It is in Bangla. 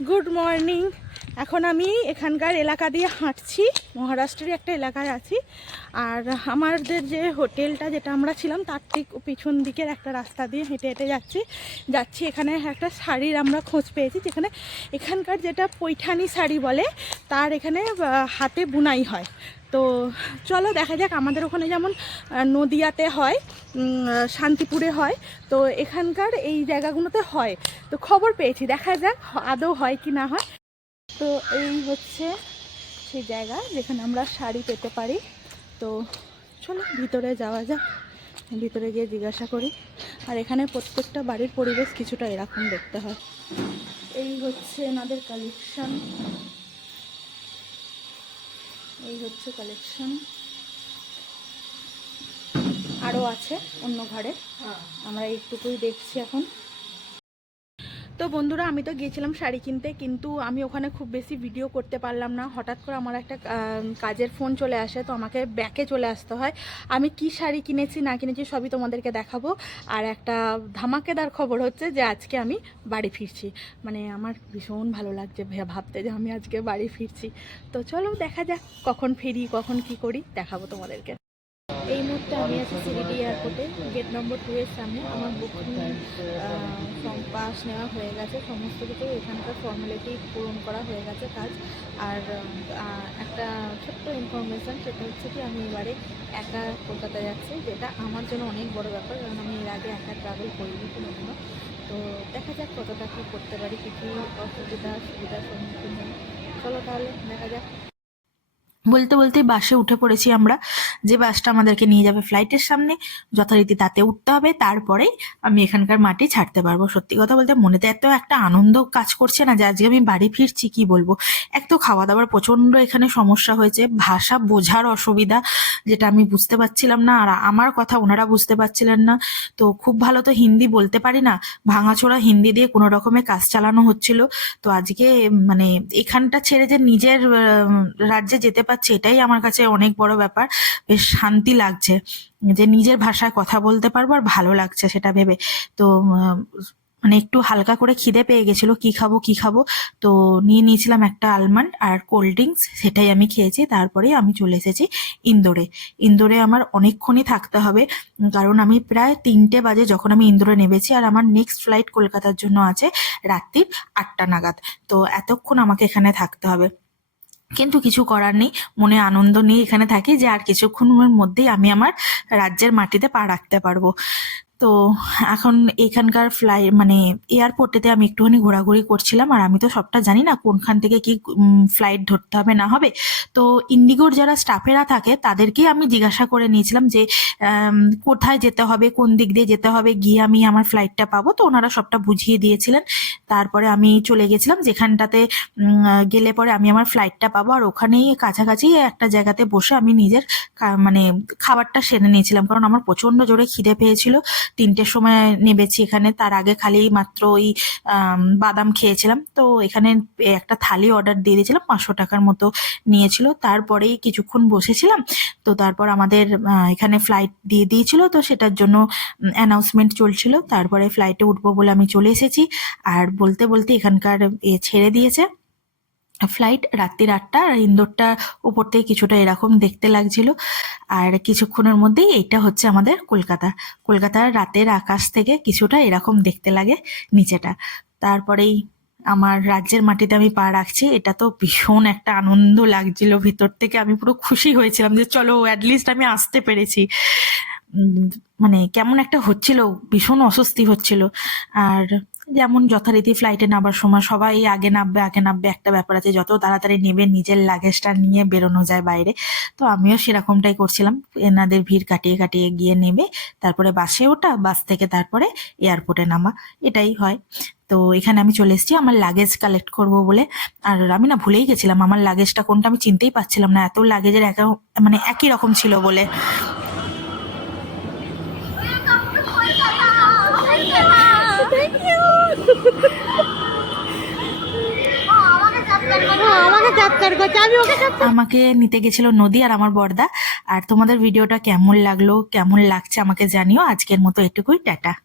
গুড মর্নিং এখন আমি এখানকার এলাকা দিয়ে হাঁটছি, মহারাষ্ট্রের একটা এলাকায় আছি। আর আমাদের যে হোটেলটা যেটা আমরা ছিলাম, তার ঠিক পিছন দিকের একটা রাস্তা দিয়ে হেঁটে হেঁটে যাচ্ছি। যাচ্ছি এখানে একটা শাড়ির আমরা খোঁজ পেয়েছি, যেখানে এখানকার যেটা পৈঠানি শাড়ি বলে, তার এখানে হাতে বুনাই হয়। তো চলো দেখা যাক, আমাদের ওখানে যেমন নদিয়াতে হয় শান্তিপুরে হয়, তো এখানকার এই জায়গাগুলোতে হয়। তো খবর পেয়েছি, দেখা যাক আদৌ হয় কি না হয়। তো এই হচ্ছে সেই জায়গা যেখানে আমরা শাড়ি পেতে পারি। তো চলো ভিতরে যাওয়া যাক ভিতরে গিয়ে জিজ্ঞাসা করি। আর এখানে প্রত্যেকটা বাড়ির পরিবেশ কিছুটা এরকম দেখতে হয়। এই হচ্ছে এনাদের কালেকশন এই হচ্ছে কালেকশন আরও আছে অন্য ঘরে। আমরা এইটুকুই দেখছি এখন। তো বন্ধুরা, আমি তো গিয়েছিলাম শাড়ি কিনতে, কিন্তু আমি ওখানে খুব বেশি ভিডিও করতে পারলাম না। হঠাৎ করে আমার একটা কাজের ফোন চলে আসে, তো আমাকে ব্যাকে চলে আসতে হয়। আমি কি শাড়ি কিনেছি, না কিনেছি সবই তোমাদেরকে দেখাবো। আর একটা ধামাকেদার খবর হচ্ছে যে, আজকে আমি বাড়ি ফিরছি। মানে আমার ভীষণ ভালো লাগছে ভাবতে যে আমি আজকে বাড়ি ফিরছি। তো চলো দেখা যাক কখন ফিরি, কখন কি করি, দেখাবো তোমাদেরকে। এই মুহূর্তে আমি আছি সিরিডি এয়ারপোর্টে। গেট নম্বর টু এর সামনে। আমার বুকিং পাস নেওয়া হয়ে গেছে। সমস্ত কিছু এখানকার ফর্মালিটি পূরণ করা হয়ে গেছে কাজ। আর একটা ছোট্ট ইনফরমেশান সেটা হচ্ছে কি আমি এবারে একা কলকাতায় যাচ্ছি, যেটা আমার জন্য অনেক বড় ব্যাপার, কারণ আমি এর আগে একা ট্রাভেল করিনি কোনোদিনও। তো দেখা যাক কতটা কী করতে পারি, কী কী অসুবিধা, সুবিধার সম্মুখীন চলো তাহলে, দেখা যাক। বলতে বলতে বাসে উঠে পড়েছি আমরা। যে বাসটা আমাদেরকে নিয়ে যাবে ফ্লাইটের সামনে, যথারীতি তাতে উঠতে হবে, তারপরেই আমি এখানকার মাটি ছাড়তে পারব। সত্যি কথা বলতে মনেতে এত একটা আনন্দ কাজ করছে না যে আজকে আমি বাড়ি ফিরছি, কি বলব? এক তো খাওয়া দাওয়ার প্রচণ্ড এখানে সমস্যা হয়েছে, ভাষা বোঝার অসুবিধা যেটা আমি বুঝতে পারছিলাম না, আর আমার কথা ওনারা বুঝতে পারছিলেন না। তো খুব ভালো তো হিন্দি বলতে পারি না, ভাঙাচোরা হিন্দি দিয়ে কোনো রকমে কাজ চালানো হচ্ছিল। তো আজকে মানে এখানটা ছেড়ে যে নিজের রাজ্যে যেতে পারছি এটাই আমার কাছে অনেক বড় ব্যাপার। বেশ শান্তি লাগছে যে নিজের ভাষায় কথা বলতে পারব আর ভালো লাগছে সেটা ভেবে। তো মানে একটু হালকা করে খিদে পেয়ে গেছিল, কি খাব কি খাব? তো নিয়ে নিয়েছিলাম একটা আলমন্ড আর কোল্ড ড্রিঙ্কস সেটাই আমি খেয়েছি। তারপরে আমি চলে এসেছি ইন্দোরে। ইন্দোরে আমার অনেকক্ষণই থাকতে হবে, কারণ আমি প্রায় তিনটে বাজে যখন আমি ইন্দোরে নেমেছি আর আমার নেক্সট ফ্লাইট কলকাতার জন্য আছে রাত্রির আটটা নাগাদ। তো এতক্ষণ আমাকে এখানে থাকতে হবে। কিন্তু কিছু করার নেই। মনে আনন্দ নিয়ে এখানে থাকি যে আর কিছুক্ষণের মধ্যেই আমি আমার রাজ্যের মাটিতে পা রাখতে পারব। তো এখন এখানকার ফ্লাই মানে এয়ারপোর্টেতে আমি একটুখানি ঘোরাঘুরি করছিলাম, আর আমি তো সবটা জানি না কোনখান থেকে কি ফ্লাইট ধরতে হবে, না হবে। তো ইন্ডিগোর যারা স্টাফেরা থাকে, তাদেরকেই আমি জিজ্ঞাসা করে নিয়েছিলাম যে কোথায় যেতে হবে, কোন দিক দিয়ে যেতে হবে, গিয়ে আমি আমার ফ্লাইটটা পাবো। তো ওনারা সবটা বুঝিয়ে দিয়েছিলেন। তারপরে আমি চলে গেছিলাম, যেখানটাতে গেলে পরে আমি আমার ফ্লাইটটা পাবো। আর ওখানেই কাছাকাছি একটা জায়গাতে বসে আমি নিজের মানে খাবারটা সেরে নিয়েছিলাম, কারণ আমার প্রচণ্ড জোরে খিদে পেয়েছিল। তিনটের সময় নেবেছি এখানে। তার আগে খালি মাত্র ওই বাদাম খেয়েছিলাম। তো এখানে একটা থালি অর্ডার দিয়ে দিয়েছিলাম, পাঁচশো টাকার মতো নিয়েছিল। তারপরেই কিছুক্ষণ বসেছিলাম। তো তারপর আমাদের এখানে ফ্লাইট দিয়ে দিয়েছিল। তো সেটার জন্য অ্যানাউন্সমেন্ট চলছিল। তারপরে ফ্লাইটে উঠবো বলে আমি চলে এসেছি। আর বলতে বলতে এখানকার ছেড়ে দিয়েছে। ফ্লাইট রাত্রির আটটা আর ইন্দোরটা উপর থেকে কিছুটা এরকম দেখতে লাগছিল। আর কিছুক্ষণের মধ্যেই এইটা হচ্ছে আমাদের কলকাতা। কলকাতার রাতের আকাশ থেকে কিছুটা এরকম দেখতে লাগে নিচেটা। তারপরেই আমার রাজ্যের মাটিতে আমি পা রাখছি, এটা তো ভীষণ একটা আনন্দ লাগছিল ভিতর থেকে। আমি পুরো খুশি হয়েছিলাম যে চলো অ্যাটলিস্ট আমি আসতে পেরেছি। মানে কেমন একটা হচ্ছিল, ভীষণ অস্বস্তি হচ্ছিল। আর যেমন যথারীতি ফ্লাইটে নামার সময় সবাই আগে নামবে আগে নামবে, একটা ব্যাপার আছে, যত তাড়াতাড়ি নেবে নিজের লাগেজটা নিয়ে বেরোনো যায় বাইরে। তো আমিও সেরকমটাই করছিলাম, এনাদের ভিড় কাটিয়ে কাটিয়ে গিয়ে নেবে, তারপরে বাসে ওটা বাস থেকে তারপরে এয়ারপোর্টে নামা, এটাই হয়। তো এখানে আমি চলে এসেছি, আমার লাগেজ কালেক্ট করব বলে। আর আমি না ভুলেই গেছিলাম, আমার লাগেজটা কোনটা আমি চিনতেই পারছিলাম না, এত লাগেজের একা মানে একই রকম ছিল বলে। আমাকে নিতে গেছিল নদী আর আমার বর্দা। আর তোমাদের ভিডিওটা কেমন লাগল, কেমন লাগছে আমাকে জানিও। আজকের মতো এটুকুই, টাটা।